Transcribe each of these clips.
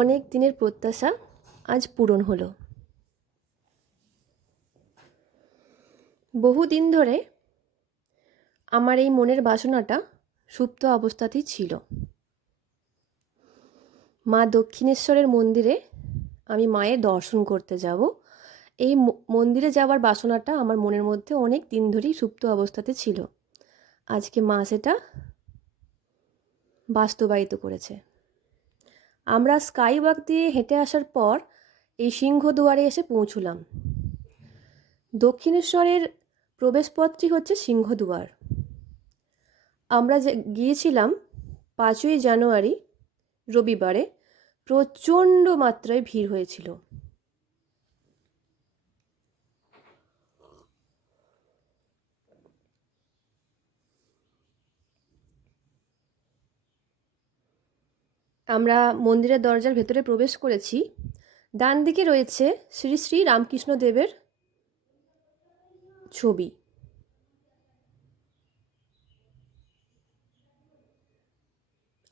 অনেক দিনের প্রত্যাশা আজ পূরণ হলো। বহুদিন ধরে আমার এই মনের বাসনাটা সুপ্ত অবস্থাতেই ছিল। মা দক্ষিণেশ্বরের মন্দিরে আমি মায়ের দর্শন করতে যাব। এই মন্দিরে যাওয়ার বাসনাটা আমার মনের মধ্যে অনেক দিন ধরেই সুপ্ত অবস্থাতে ছিল। আজকে মা সেটা বাস্তবায়িত করেছে। আমরা স্কাইওয়াক দিয়ে হেঁটে আসার পর এই সিংহদুয়ারে এসে পৌঁছলাম। দক্ষিণেশ্বরের প্রবেশপথটি হচ্ছে সিংহদুয়ার। আমরা যে গিয়েছিলাম 5ই জানুয়ারি রবিবারে, প্রচণ্ড মাত্রায় ভিড় হয়েছিল। আমরা মন্দিরের দরজার ভেতরে প্রবেশ করেছি। ডান দিকে রয়েছে শ্রী শ্রী রামকৃষ্ণদেবের ছবি।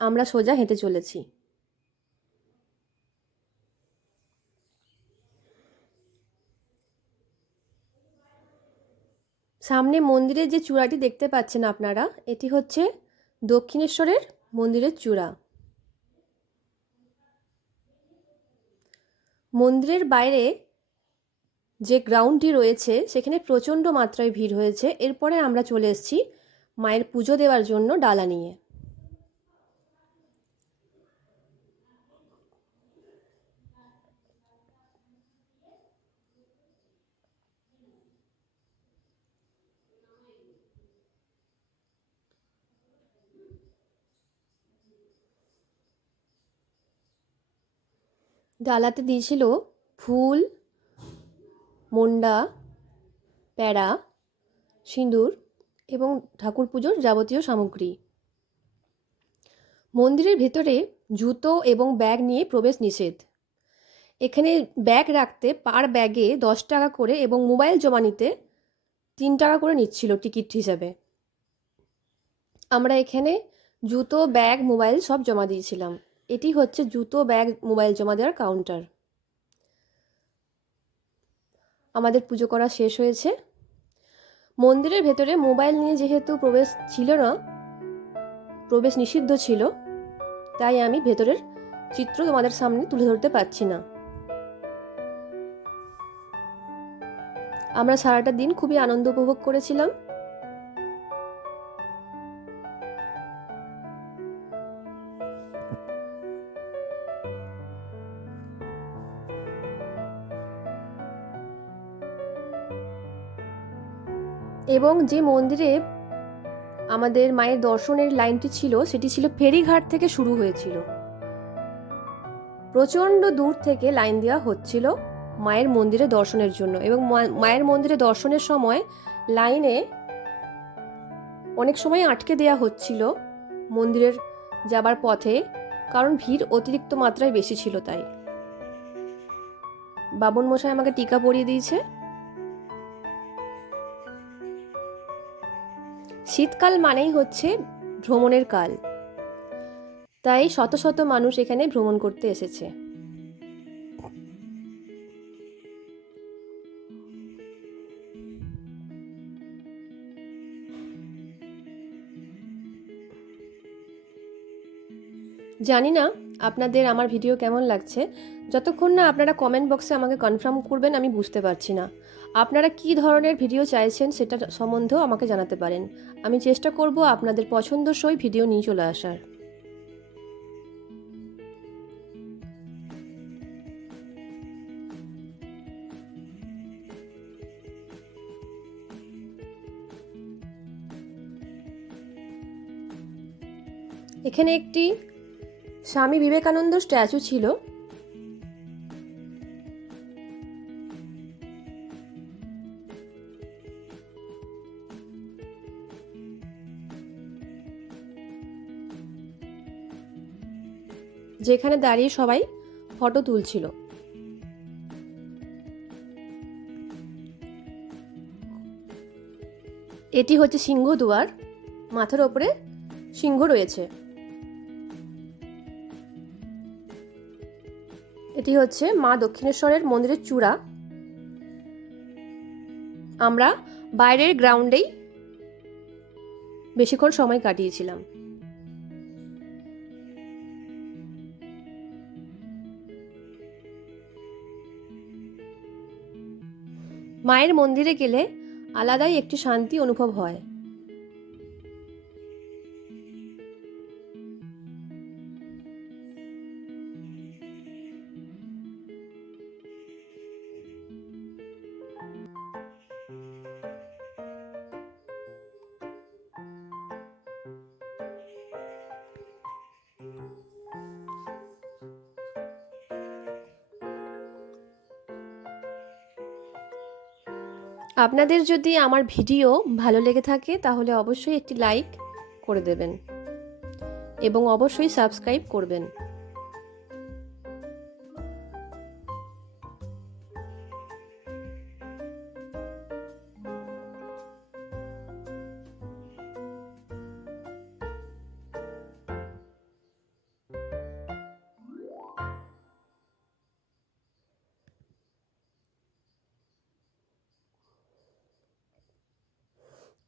আমরা সোজা হেঁটে চলেছি। সামনে মন্দিরের যে চূড়াটি দেখতে পাচ্ছেন আপনারা, এটি হচ্ছে দক্ষিণেশ্বরের মন্দিরের চূড়া। মন্দিরের বাইরে যে গ্রাউন্ডটি রয়েছে সেখানে প্রচণ্ড মাত্রায় ভিড় হয়েছে। এরপরে আমরা চলে এসেছি মায়ের পুজো দেওয়ার জন্য ডালা নিয়ে। ডালাতে দিয়েছিল ফুল, মন্ডা, প্যাড়া, সিঁদুর এবং ঠাকুর পুজোর যাবতীয় সামগ্রী। মন্দিরের ভেতরে জুতো এবং ব্যাগ নিয়ে প্রবেশ নিষেধ। এখানে ব্যাগ রাখতে পার ব্যাগে 10 টাকা করে এবং মোবাইল জমা নিতে 3 টাকা করে নিচ্ছিল টিকিট হিসাবে। আমরা এখানে জুতো, ব্যাগ, মোবাইল সব জমা দিয়েছিলাম। এটি হচ্ছে জুতো, ব্যাগ, মোবাইল জমা দেওয়ার কাউন্টার। আমাদের পুজো করা শেষ হয়েছে। মন্দিরের ভেতরে মোবাইল নিয়ে যেহেতু প্রবেশ ছিল না, প্রবেশ নিষিদ্ধ ছিল, তাই আমি ভেতরের চিত্র তোমাদের সামনে তুলে ধরতে পারছি না। আমরা সারাটা দিন খুবই আনন্দ উপভোগ করেছিলাম। এবং যে মন্দিরে আমাদের মায়ের দর্শনের লাইনটি ছিল সেটি ছিল ফেরিঘাট থেকে শুরু হয়েছিল। প্রচণ্ড দূর থেকে লাইন দেওয়া হচ্ছিল মায়ের মন্দিরে দর্শনের জন্য। এবং মায়ের মন্দিরে দর্শনের সময় লাইনে অনেক সময় আটকে দেওয়া হচ্ছিল মন্দিরের যাবার পথে, কারণ ভিড় অতিরিক্ত মাত্রায় বেশি ছিল। তাই বাবন মশাই আমাকে টিকা পরিয়ে দিয়েছে। শীতকাল মানেই হচ্ছে ভ্রমণের কাল, তাই শত শত মানুষ এখানে ভ্রমণ করতে এসেছে। জানি না আপনাদের আমার ভিডিও কেমন লাগছে। যতক্ষণ না আপনারা কমেন্ট বক্সে আমাকে কনফার্ম করবেন আমি বুঝতে পারছি না। আপনারা কী ধরনের ভিডিও চাইছেন সেটা সম্বন্ধেও আমাকে জানাতে পারেন। আমি চেষ্টা করব আপনাদের পছন্দসই ভিডিও নিয়ে চলে আসার। এখানে একটি স্বামী বিবেকানন্দ স্ট্যাচু ছিল। যেখানে দাঁড়িয়ে সবাই ফটো তুলছিল। এটি হচ্ছে সিংহদুয়ার। মাথার ওপরে সিংহ রয়েছে। এটি হচ্ছে মা দক্ষিণেশ্বরের মন্দিরের চূড়া। আমরা বাইরের গ্রাউন্ডেই বেশিক্ষণ সময় কাটিয়েছিলাম। মায়ের মন্দিরে গেলে আলাদাই একটি শান্তি অনুভব হয়। আপনাদের যদি আমার ভিডিও ভালো লেগে থাকে তাহলে অবশ্যই একটি লাইক করে দেবেন এবং অবশ্যই সাবস্ক্রাইব করবেন।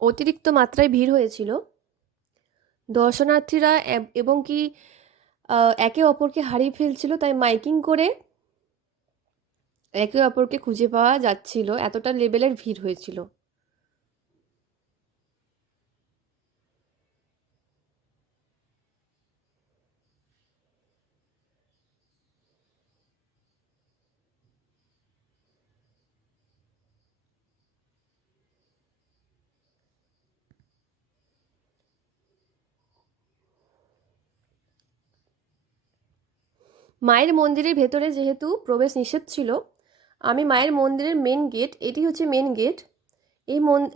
অতিরিক্ত মাত্রায় ভিড় হয়েছিল। দর্শনার্থীরা এবং কি একে অপরকে হারিয়ে ফেলছিল, তাই মাইকিং করে একে অপরকে খুঁজে পাওয়া যাচ্ছিল, এতটা লেভেলের ভিড় হয়েছিল। মায়ের মন্দিরের ভেতরে যেহেতু প্রবেশ নিষেধ ছিল, আমি মায়ের মন্দিরের মেন গেট, এটি হচ্ছে মেন গেট,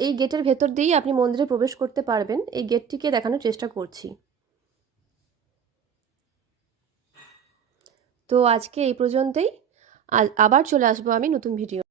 এই গেটের ভেতর দিয়েই আপনি মন্দিরে প্রবেশ করতে পারবেন। এই গেটটিকে দেখানোর চেষ্টা করছি। তো আজকে এই পর্যন্তই। আবার চলে আসবো আমি নতুন ভিডিও।